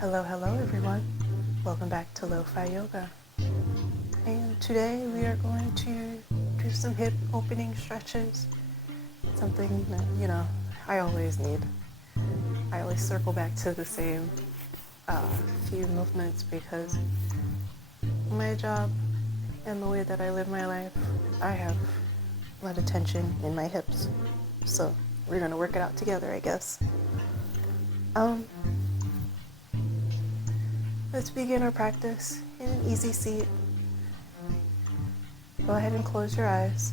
Hello everyone. Welcome back to LoFi Yoga. And today we are going to do some hip opening stretches. Something that, I always need. I always circle back to the same few movements because my job and the way that I live my life, I have a lot of tension in my hips. So we're going to work it out together, I guess. Let's begin our practice in an easy seat. Go ahead and close your eyes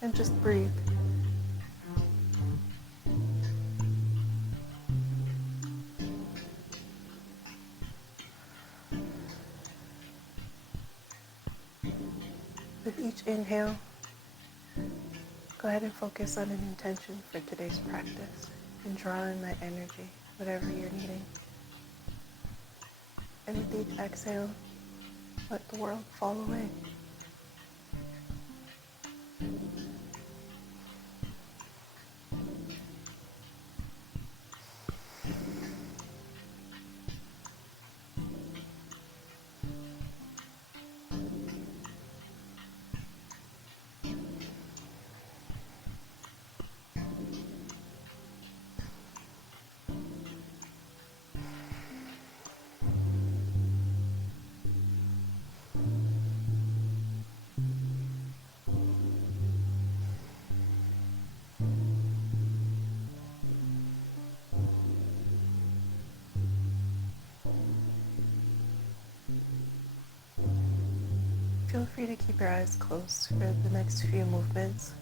and just breathe. With each inhale, go ahead and focus on an intention for today's practice and draw in that energy, whatever you're needing. And with each exhale, let the world fall away. Feel free to keep your eyes closed for the next few movements,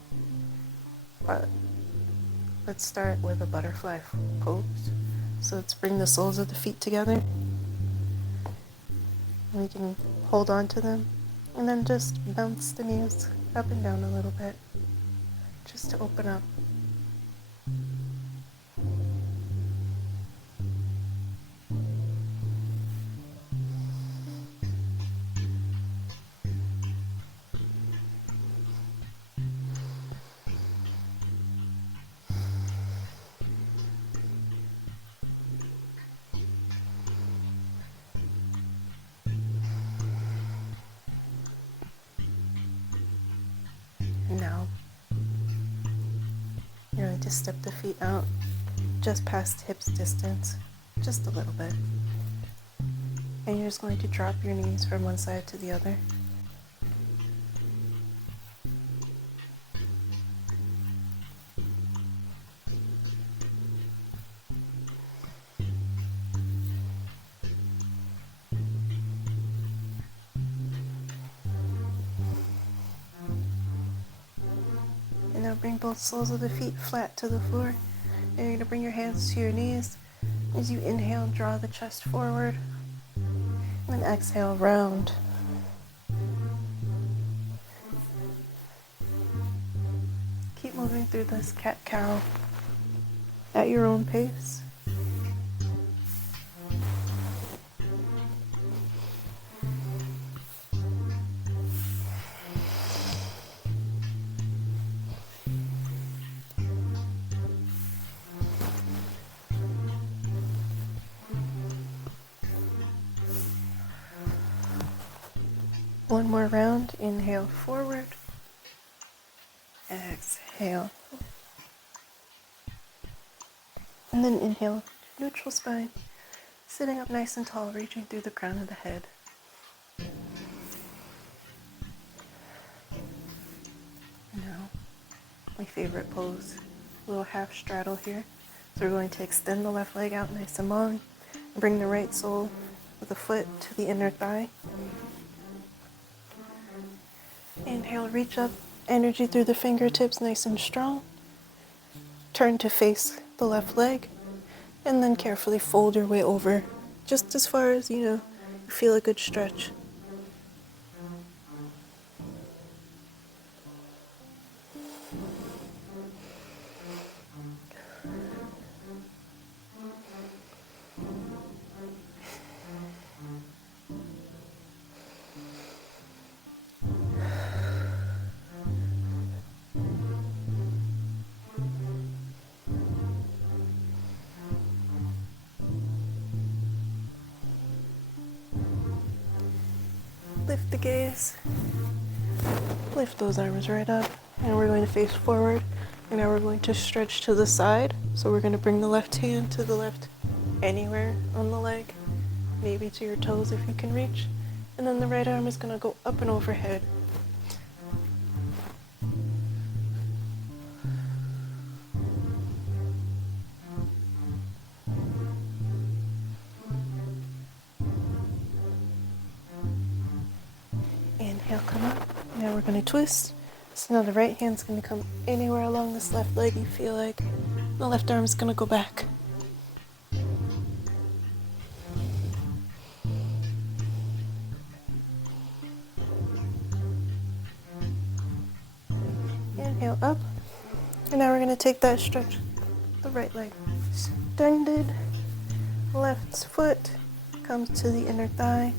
but let's start with a butterfly pose. So let's bring the soles of the feet together. We can hold on to them and then just bounce the knees up and down a little bit, just to open up. Now, you're going to step the feet out just past hips distance, just a little bit. And you're just going to drop your knees from one side to the other. And now bring both soles of the feet flat to the floor. And you're going to bring your hands to your knees. As you inhale, draw the chest forward. And exhale, round. Keep moving through this cat-cow at your own pace. One more round. Inhale forward. Exhale. And then inhale, neutral spine. Sitting up nice and tall, reaching through the crown of the head. Now, my favorite pose, a little half straddle here. So we're going to extend the left leg out nice and long. Bring the right sole with the foot to the inner thigh. Inhale, reach up, energy through the fingertips nice and strong. Turn to face the left leg, and then carefully fold your way over, just as far as, you feel a good stretch. Lift the gaze. Lift those arms right up. And we're going to face forward. And now we're going to stretch to the side. So we're going to bring the left hand to the left anywhere on the leg. Maybe to your toes if you can reach. And then the right arm is going to go up and overhead. Inhale, come up. Now we're going to twist. So now the right hand's going to come anywhere along this left leg you feel like. The left arm is going to go back. Inhale up. And now we're going to take that stretch. The right leg extended. Left foot comes to the inner thigh.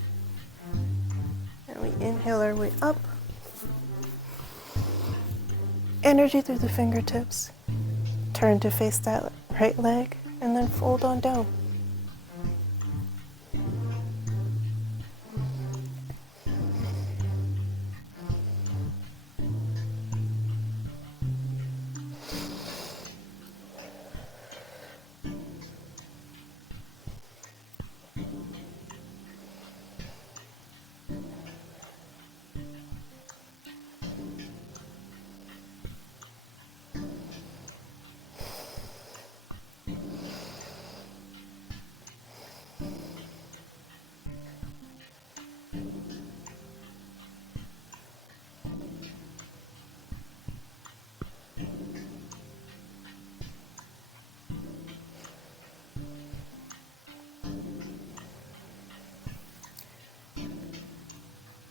And we inhale our way up. Energy through the fingertips. Turn to face that right leg and then fold on down.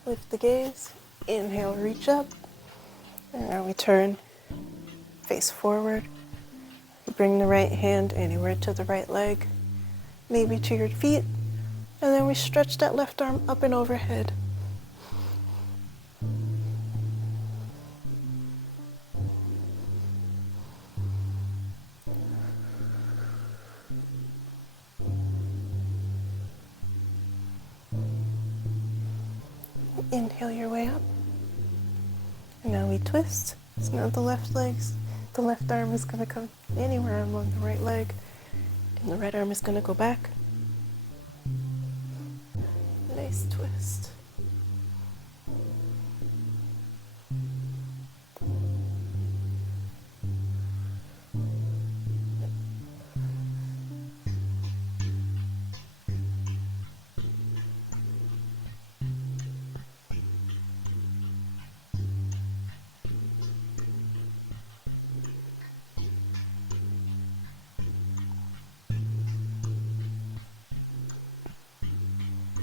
Lift the gaze, inhale, reach up, and now we turn, face forward. Bring the right hand anywhere to the right leg, maybe to your feet, and then we stretch that left arm up and overhead. Inhale your way up. And now we twist. So now the left arm is going to come anywhere along the right leg. And the right arm is going to go back. Nice twist.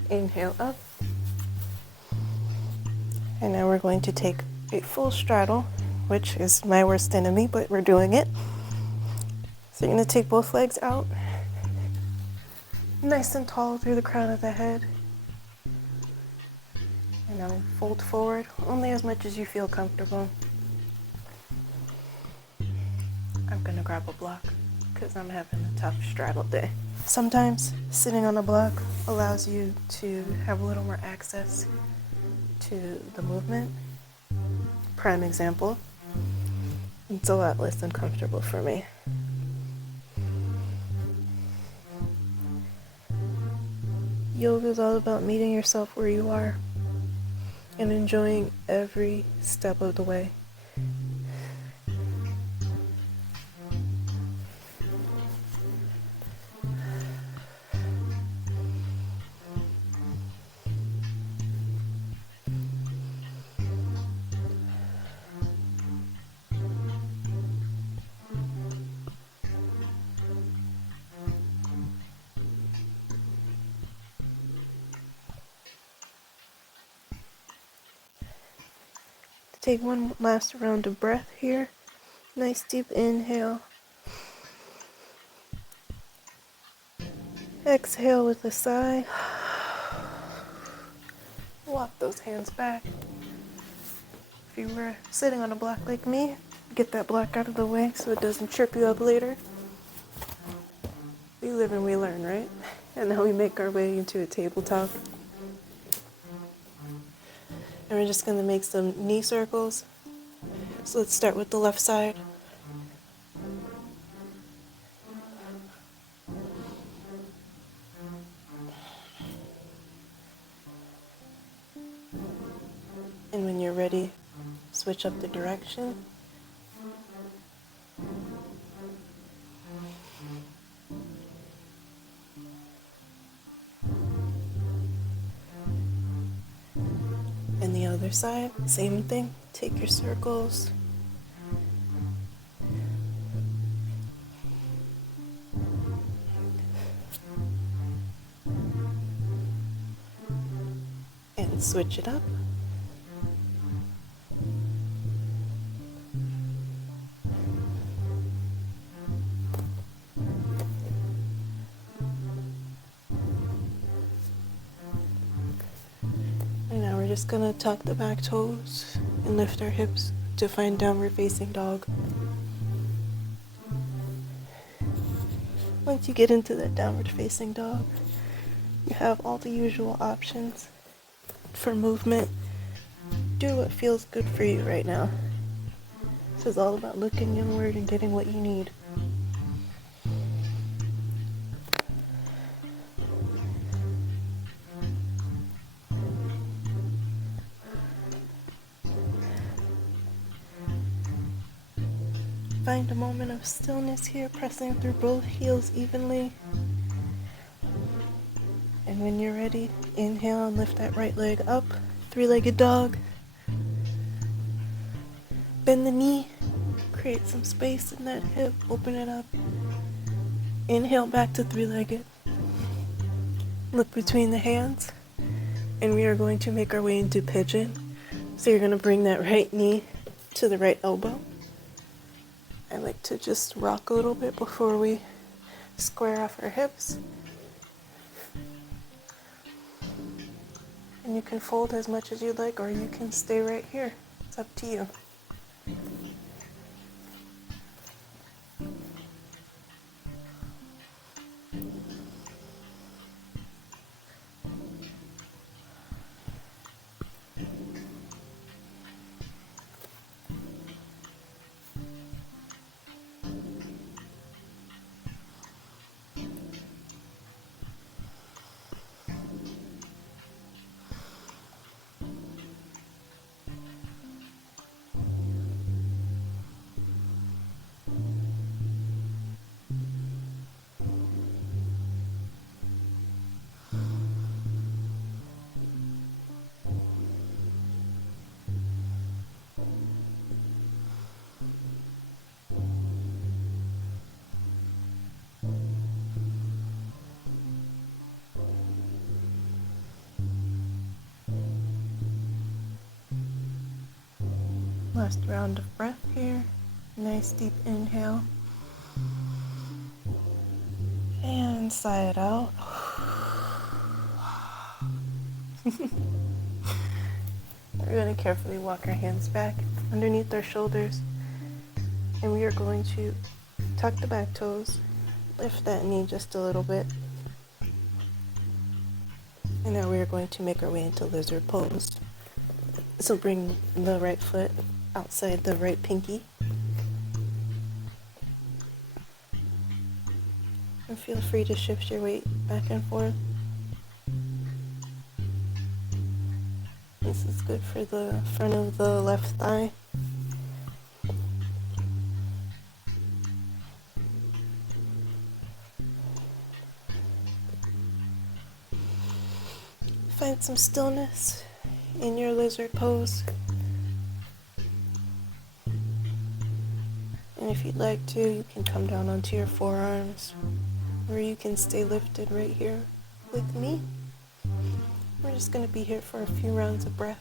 Inhale up. And now we're going to take a full straddle, which is my worst enemy, but we're doing it. So you're going to take both legs out, nice and tall through the crown of the head. And now fold forward, only as much as you feel comfortable. I'm going to grab a block because I'm having a tough straddle day. Sometimes sitting on a block allows you to have a little more access to the movement. Prime example. It's a lot less uncomfortable for me. Yoga is all about meeting yourself where you are and enjoying every step of the way. Take one last round of breath here. Nice deep inhale. Exhale with a sigh. Walk those hands back. If you were sitting on a block like me, get that block out of the way so it doesn't trip you up later. We live and we learn, right? And now we make our way into a tabletop. And we're just going to make some knee circles. So let's start with the left side. And when you're ready, switch up the direction. And the other side, same thing. Take your circles. And switch it up. And now we're just gonna tuck the back toes and lift our hips to find downward facing dog. Once you get into that downward facing dog, you have all the usual options for movement. Do what feels good for you right now. This is all about looking inward and getting what you need. Find a moment of stillness here, pressing through both heels evenly. And when you're ready, inhale and lift that right leg up, three-legged dog. Bend the knee, create some space in that hip, open it up. Inhale back to three-legged. Look between the hands, and we are going to make our way into pigeon. So you're going to bring that right knee to the right elbow. I like to just rock a little bit before we square off our hips. And you can fold as much as you'd like, or you can stay right here. It's up to you. Last round of breath here. Nice deep inhale. And sigh it out. We're going to carefully walk our hands back underneath our shoulders. And we are going to tuck the back toes, lift that knee just a little bit. And now we are going to make our way into lizard pose. So bring the right foot outside the right pinky. And feel free to shift your weight back and forth. This is good for the front of the left thigh. Find some stillness in your lizard pose. And if you'd like to, you can come down onto your forearms, or you can stay lifted right here with me. We're just going to be here for a few rounds of breath.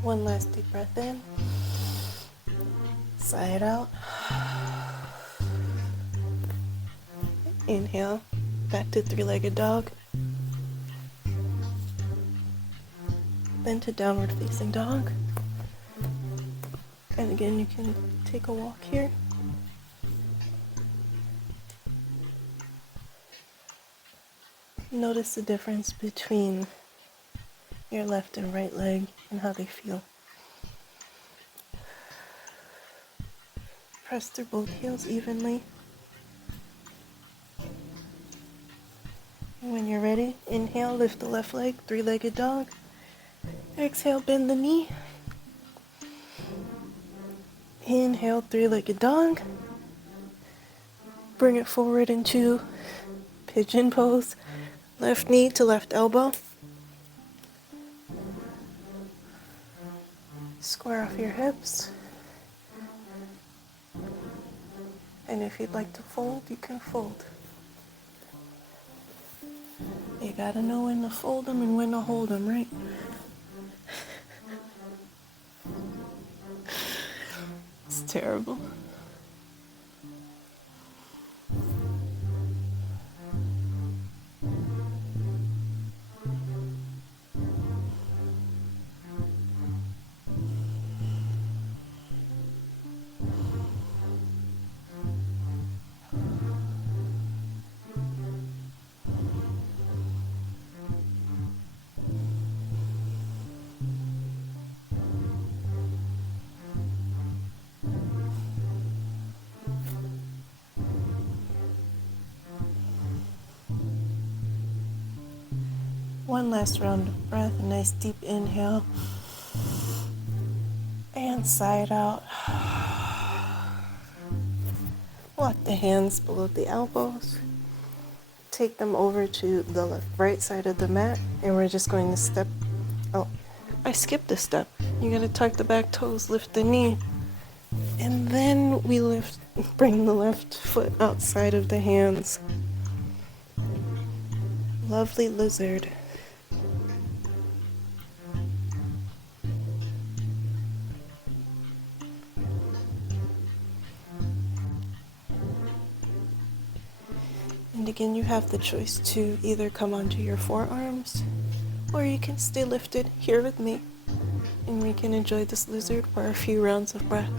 One last deep breath in. Sigh it out. Inhale, back to three-legged dog. Then to downward facing dog. And again, you can take a walk here. Notice the difference between your left and right leg and how they feel. Press through both heels evenly. And when you're ready, inhale, lift the left leg, three-legged dog. Exhale, bend the knee. Inhale, three-legged dog. Bring it forward into pigeon pose. Left knee to left elbow. Square off your hips. And if you'd like to fold, you can fold. You gotta know when to fold them and when to hold them, right? It's terrible. One last round of breath, a nice deep inhale. And side out. Lock the hands below the elbows. Take them over to the right side of the mat, and we're just going to step. Oh, I skipped a step. You're gonna tuck the back toes, lift the knee, and then we bring the left foot outside of the hands. Lovely lizard. And again, you have the choice to either come onto your forearms, or you can stay lifted here with me, and we can enjoy this lizard for a few rounds of breath.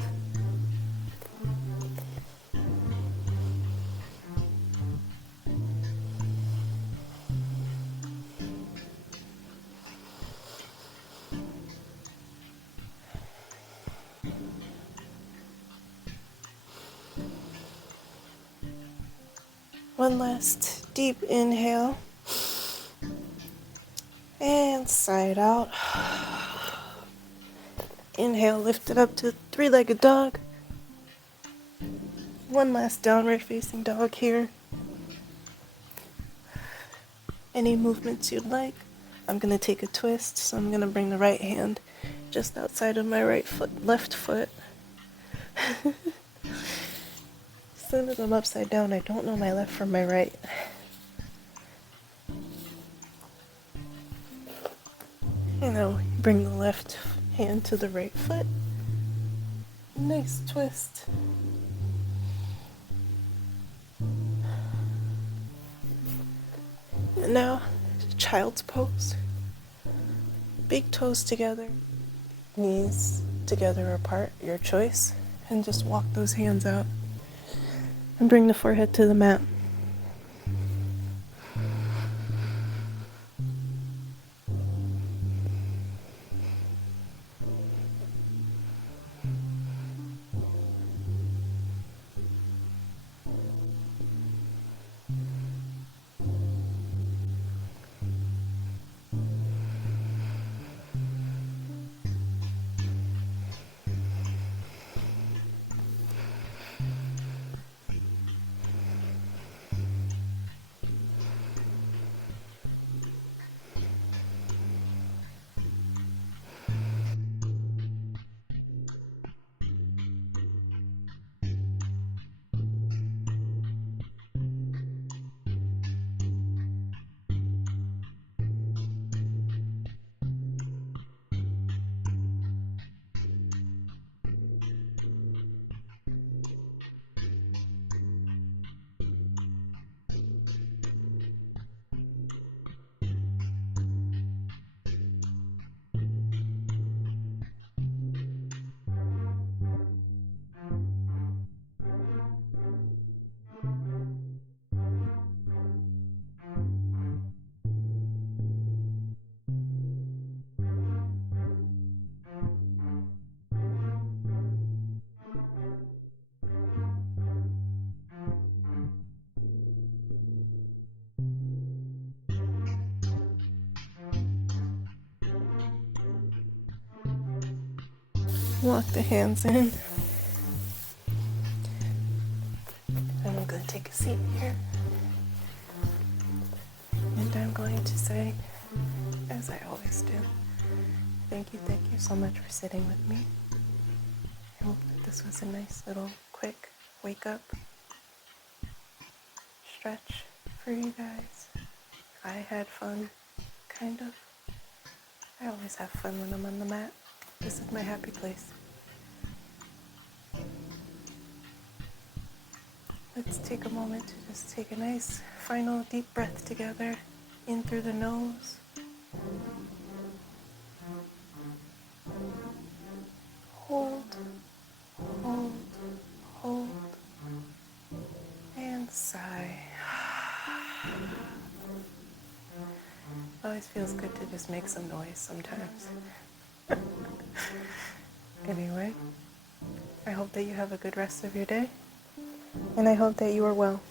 One last deep inhale. And side out. Inhale, lift it up to three-legged dog. One last downward facing dog here. Any movements you'd like. I'm going to take a twist, so I'm going to bring the right hand just outside of my left foot. As soon as I'm upside down, I don't know my left from my right. You know, bring the left hand to the right foot. Nice twist. And now, child's pose. Big toes together, knees together apart, your choice. And just walk those hands out. And bring the forehead to the mat. Lock the hands in. And I'm going to take a seat here. And I'm going to say, as I always do, thank you so much for sitting with me. I hope that this was a nice little quick wake up stretch for you guys. I had fun, kind of. I always have fun when I'm on the mat. This is my happy place. Let's take a moment to just take a nice final deep breath together, in through the nose. Hold, hold, hold, and sigh. Always feels good to just make some noise sometimes. Anyway, I hope that you have a good rest of your day, and I hope that you are well.